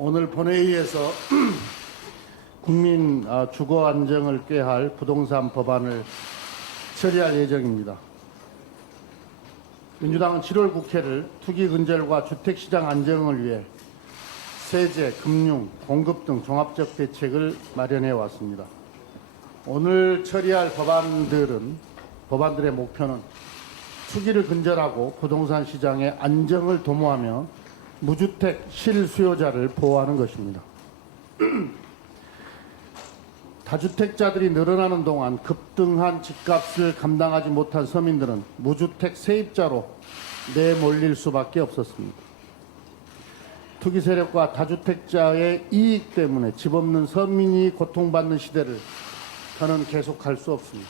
오늘 본회의에서 국민 주거 안정을 꾀할 부동산 법안을 처리할 예정입니다. 민주당은 7월 국회를 투기 근절과 주택시장 안정을 위해 세제, 금융, 공급 등 종합적 대책을 마련해 왔습니다. 오늘 처리할 법안들의 목표는 투기를 근절하고 부동산 시장의 안정을 도모하며 무주택 실수요자를 보호하는 것입니다. 다주택자들이 늘어나는 동안 급등한 집값을 감당하지 못한 서민들은 무주택 세입자로 내몰릴 수밖에 없었습니다. 투기 세력과 다주택자의 이익 때문에 집 없는 서민이 고통받는 시대를 더는 계속할 수 없습니다.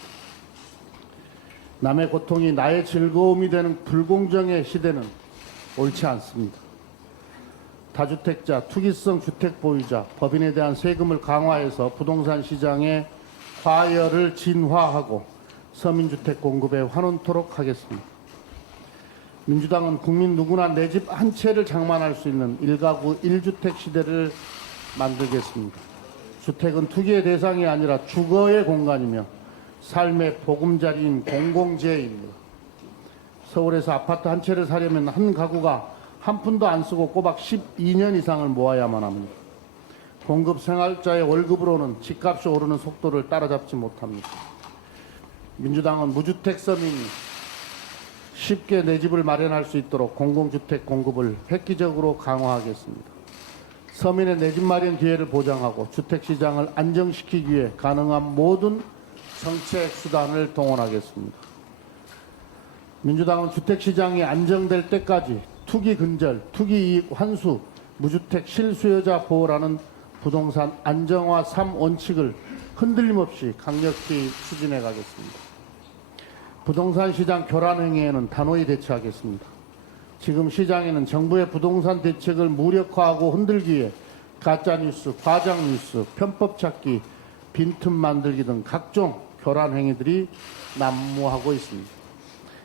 남의 고통이 나의 즐거움이 되는 불공정의 시대는 옳지 않습니다. 다주택자, 투기성 주택 보유자, 법인에 대한 세금을 강화해서 부동산 시장의 과열을 진화하고 서민주택 공급에 환원토록 하겠습니다. 민주당은 국민 누구나 내 집 한 채를 장만할 수 있는 1가구 1주택 시대를 만들겠습니다. 주택은 투기의 대상이 아니라 주거의 공간이며 삶의 보금자리인 공공재입니다. 서울에서 아파트 한 채를 사려면 한 가구가 한 푼도 안 쓰고 꼬박 12년 이상을 모아야만 합니다. 공급 생활자의 월급으로는 집값이 오르는 속도를 따라잡지 못합니다. 민주당은 무주택 서민이 쉽게 내 집을 마련할 수 있도록 공공주택 공급을 획기적으로 강화하겠습니다. 서민의 내 집 마련 기회를 보장하고 주택시장을 안정시키기 위해 가능한 모든 정책 수단을 동원하겠습니다. 민주당은 주택시장이 안정될 때까지 투기 근절, 투기 이익 환수, 무주택 실수요자 보호라는 부동산 안정화 3원칙을 흔들림 없이 강력히 추진해 가겠습니다. 부동산 시장 교란 행위에는 단호히 대처하겠습니다. 지금 시장에는 정부의 부동산 대책을 무력화하고 흔들기 위해 가짜뉴스, 과장뉴스, 편법 찾기, 빈틈 만들기 등 각종 교란 행위들이 난무하고 있습니다.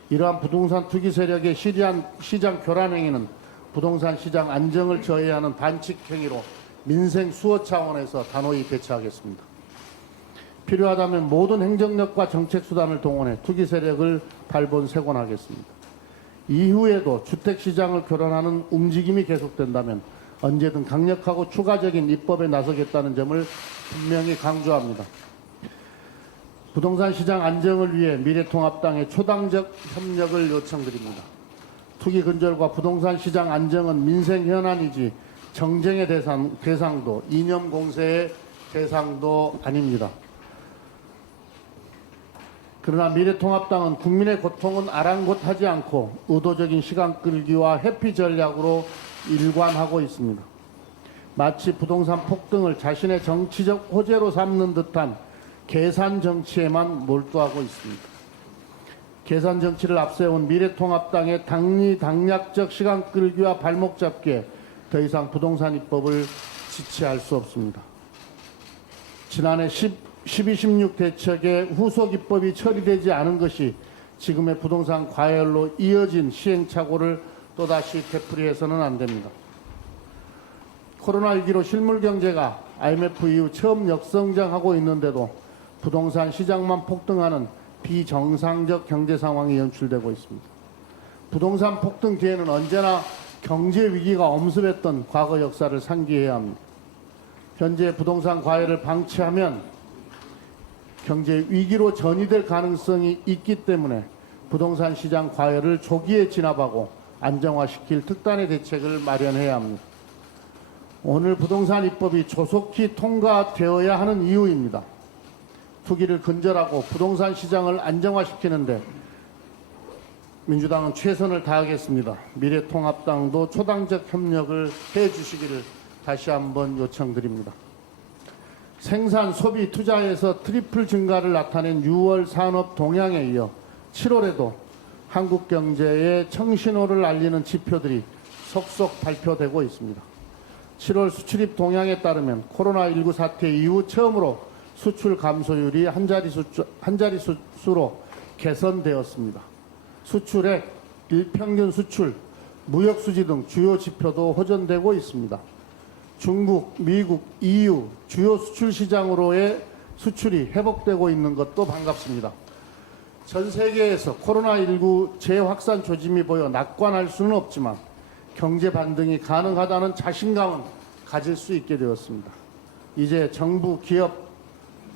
이러한 부동산 투기 세력의 시장 교란 행위는 부동산 시장 안정을 저해하는 반칙 행위로 민생 수호 차원에서 단호히 대처하겠습니다. 필요하다면 모든 행정력과 정책 수단을 동원해 투기 세력을 발본색원하겠습니다. 이후에도 주택시장을 교란하는 움직임이 계속된다면 언제든 강력하고 추가적인 입법에 나서겠다는 점을 분명히 강조합니다. 부동산 시장 안정을 위해 미래통합당의 초당적 협력을 요청드립니다. 투기 근절과 부동산 시장 안정은 민생 현안이지 정쟁의 대상도 이념 공세의 대상도 아닙니다. 그러나 미래통합당은 국민의 고통은 아랑곳하지 않고 의도적인 시간 끌기와 회피 전략으로 일관하고 있습니다. 마치 부동산 폭등을 자신의 정치적 호재로 삼는 듯한 계산 정치에만 몰두하고 있습니다. 계산 정치를 앞세운 미래통합당의 당리당략적 시간 끌기와 발목 잡기에 더 이상 부동산 입법을 지체할 수 없습니다. 지난해 12, 16 대책의 후속 입법이 처리되지 않은 것이 지금의 부동산 과열로 이어진 시행착오를 또다시 되풀이해서는 안 됩니다. 코로나19로 실물 경제가 IMF 이후 처음 역성장하고 있는데도 부동산 시장만 폭등하는 비정상적 경제 상황이 연출되고 있습니다. 부동산 폭등 뒤에는 언제나 경제 위기가 엄습했던 과거 역사를 상기해야 합니다. 현재 부동산 과열을 방치하면 경제 위기로 전이될 가능성이 있기 때문에 부동산 시장 과열을 조기에 진압하고 안정화시킬 특단의 대책을 마련해야 합니다. 오늘 부동산 입법이 조속히 통과되어야 하는 이유입니다. 투기를 근절하고 부동산 시장을 안정화시키는데 민주당은 최선을 다하겠습니다. 미래통합당도 초당적 협력을 해주시기를 다시 한번 요청드립니다. 생산, 소비, 투자에서 트리플 증가를 나타낸 6월 산업 동향에 이어 7월에도 한국 경제의 청신호를 알리는 지표들이 속속 발표되고 있습니다. 7월 수출입 동향에 따르면 코로나19 사태 이후 처음으로 수출 감소율이 한 자릿수로 개선되었습니다. 수출액, 일평균 수출, 무역수지 등 주요 지표도 호전되고 있습니다. 중국, 미국, EU 주요 수출 시장으로의 수출이 회복되고 있는 것도 반갑습니다. 전 세계에서 코로나19 재확산 조짐이 보여 낙관할 수는 없지만 경제 반등이 가능하다는 자신감은 가질 수 있게 되었습니다. 이제 정부, 기업,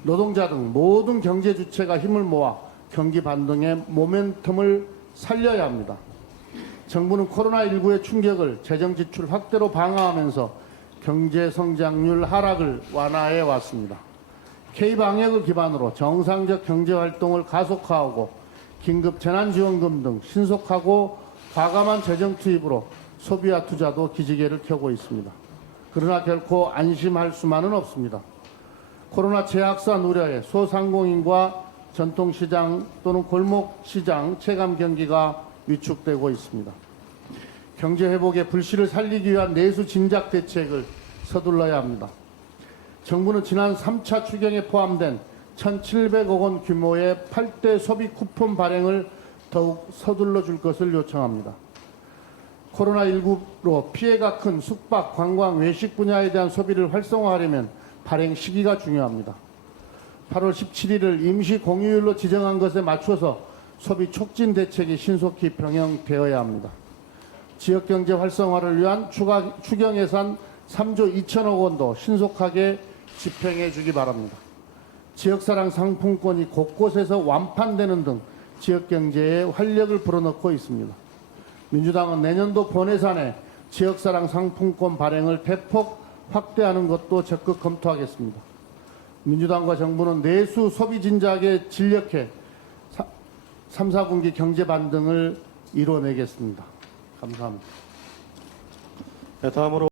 노동자 등 모든 경제 주체가 힘을 모아 경기 반등의 모멘텀을 살려야 합니다. 정부는 코로나19의 충격을 재정 지출 확대로 방어하면서 경제 성장률 하락을 완화해 왔습니다. K-방역을 기반으로 정상적 경제 활동을 가속화하고 긴급 재난지원금 등 신속하고 과감한 재정 투입으로 소비와 투자도 기지개를 켜고 있습니다. 그러나 결코 안심할 수만은 없습니다. 코로나 재확산 우려에 소상공인과 전통시장 또는 골목시장 체감 경기가 위축되고 있습니다. 경제 회복의 불씨를 살리기 위한 내수 진작 대책을 서둘러야 합니다. 정부는 지난 3차 추경에 포함된 1,700억 원 규모의 8대 소비 쿠폰 발행을 더욱 서둘러 줄 것을 요청합니다. 코로나19로 피해가 큰 숙박, 관광, 외식 분야에 대한 소비를 활성화하려면 발행 시기가 중요합니다. 8월 17일을 임시 공휴일로 지정한 것에 맞춰서 소비 촉진 대책이 신속히 병행되어야 합니다. 지역경제 활성화를 위한 추경 예산 3조 2천억 원도 신속하게 집행해 주기 바랍니다. 지역사랑 상품권이 곳곳에서 완판되는 등 지역경제에 활력을 불어넣고 있습니다. 민주당은 내년도 본예산에 지역사랑 상품권 발행을 대폭 확대하는 것도 적극 검토하겠습니다. 민주당과 정부는 내수 소비 진작에 진력해 3, 4분기 경제 반등을 이뤄내겠습니다. 감사합니다. 네, 다음으로